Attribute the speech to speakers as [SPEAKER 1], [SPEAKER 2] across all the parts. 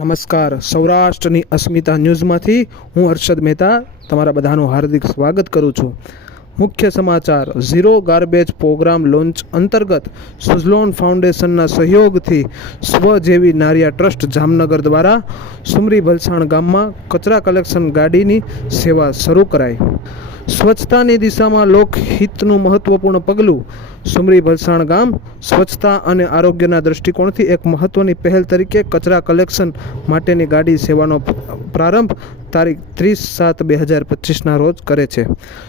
[SPEAKER 1] નમસ્કાર. સૌરાષ્ટ્રની અસ્મિતા ન્યૂઝમાંથી હું હર્ષદ મહેતા તમારા બધાનું હાર્દિક સ્વાગત કરું છું. મુખ્ય સમાચાર, ઝીરો ગાર્બેજ પ્રોગ્રામ લોન્ચ અંતર્ગત સુઝલોન ફાઉન્ડેશનના સહયોગથી સ્વજેવી નારિયા ટ્રસ્ટ જામનગર દ્વારા સુમરી ભલસાણ ગામમાં કચરા કલેક્શન ગાડીની સેવા શરૂ કરાઈ. સ્વચ્છતાની દિશામાં લોકહિતનું મહત્વપૂર્ણ પગલું સુમરી ભલસાણ ગામ, સ્વચ્છતા અને આરોગ્યના દૃષ્ટિકોણથી એક મહત્વની પહેલ તરીકે કચરા કલેક્શન માટેની ગાડી સેવાનો પ્રારંભ તારીખ ત્રીસ સાત બે હજાર પચીસના રોજ કરે છે.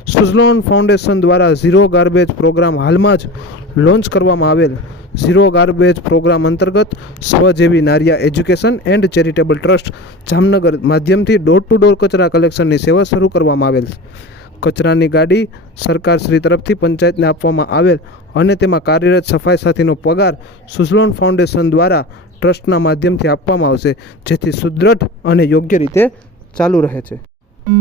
[SPEAKER 1] સુઝલોન ફાઉન્ડેશન દ્વારા ઝીરો ગાર્બેજ પ્રોગ્રામ હાલમાં જ લોન્ચ કરવામાં આવેલ. ઝીરો ગાર્બેજ પ્રોગ્રામ અંતર્ગત સ્વજેવી નારિયા education and charitable trust Jamnagar માધ્યમથી ડોર ટુ ડોર કચરા કલેક્શનની સેવા શરૂ કરવામાં આવેલ. કચરાની ગાડી સરકાર શ્રી તરફથી પંચાયતને આપવામાં આવેલ અને તેમાં કાર્યરત સફાઈ સાથીનો પગાર સુઝલોન ફાઉન્ડેશન દ્વારા ટ્રસ્ટના માધ્યમથી આપવામાં આવશે, જેથી સુદૃઢ અને યોગ્ય રીતે ચાલુ રહે છે.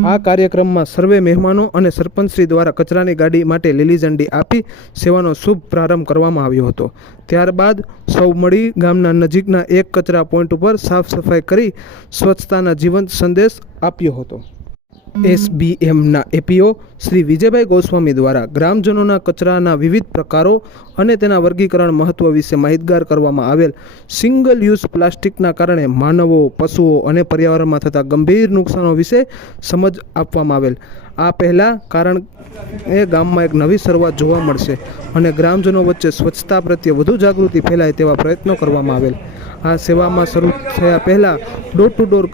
[SPEAKER 1] આ કાર્યક્રમમાં સર્વે મહેમાનો અને સરપંચશ્રી દ્વારા કચરાની ગાડી માટે લીલી ઝંડી આપી સેવાનો શુભ પ્રારંભ કરવામાં આવ્યો હતો. ત્યારબાદ સૌ મળી ગામના નજીકના એક કચરા પોઈન્ટ ઉપર સાફ સફાઈ કરી સ્વચ્છતાના જીવંત સંદેશ આપ્યો હતો. એસબીએમના એપીઓ શ્રી વિજયભાઈ ગોસ્વામી દ્વારા ગ્રામજનોના કચરાના વિવિધ પ્રકારો અને તેના વર્ગીકરણ મહત્વ વિશે માહિતગાર કરવામાં આવેલ સિંગલ યુઝ પ્લાસ્ટિકના કારણે માનવો, પશુઓ અને પર્યાવરણમાં થતા ગંભીર નુકસાનો વિશે સમજ આપવામાં આવેલ. આ પહેલાં કારણ એ ગામમાં એક નવી શરૂઆત જોવા મળશે અને ગ્રામજનો વચ્ચે સ્વચ્છતા પ્રત્યે વધુ જાગૃતિ ફેલાય તેવા પ્રયત્નો કરવામાં આવેલ. આ સેવામાં શરૂ થયા પહેલાં ડોર ટુ ડોર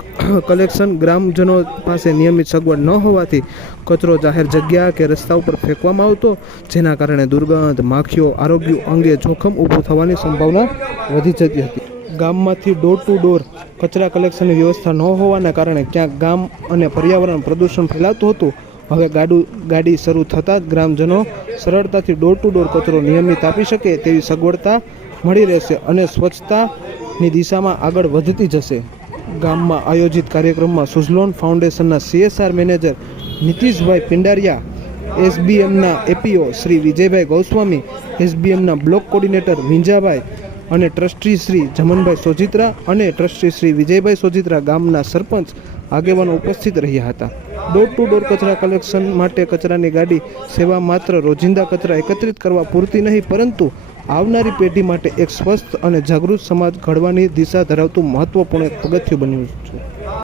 [SPEAKER 1] કલેક્શન ગ્રામજનો પાસે નિયમિત સગવડ ન હોવાથી કચરો જાહેર જગ્યા કે રસ્તા ઉપર ફેંકવામાં આવતો, જેના કારણે દુર્ગંધ, માખીઓ, આરોગ્ય અંગે જોખમ ઊભું થવાની સંભાવના વધી જતી હતી. ગામમાંથી ડોર ટુ ડોર કચરા કલેક્શનની વ્યવસ્થા ન હોવાના કારણે ક્યાંક ગામ અને પર્યાવરણ પ્રદૂષણ ફેલાતું હતું. હવે ગાડું, ગાડી શરૂ થતાં ગ્રામજનો સરળતાથી ડોર ટુ ડોર કચરો નિયમિત આપી શકે તેવી સગવડતા મળી રહેશે અને સ્વચ્છતાની દિશામાં આગળ વધતી જશે. ગામમાં આયોજિત કાર્યક્રમમાં સુઝલોન ફાઉન્ડેશનના સીએસઆર મેનેજર નીતિશભાઈ પિંડારિયા, એસબીએમના એપીઓ શ્રી વિજયભાઈ ગૌસ્વામી, એસબીએમના બ્લોક કોર્ડિનેટર વિંજાભાઈ અને ટ્રસ્ટી શ્રી જમનભાઈ સોજિત્રા અને ટ્રસ્ટી શ્રી વિજયભાઈ સોજિત્રા ગામના સરપંચ આગેવાનો ઉપસ્થિત રહ્યા હતા. ડોર ટુ ડોર કચરા કલેક્શન માટે કચરાની ગાડી, સેવા માત્ર રોજિંદા કચરા એકત્રિત કરવા પૂરતી નહીં, પરંતુ આવનારી પેઢી માટે એક સ્વસ્થ અને જાગૃત સમાજ ઘડવાની દિશા ધરાવતું મહત્વપૂર્ણ પગથિયું બન્યું છે.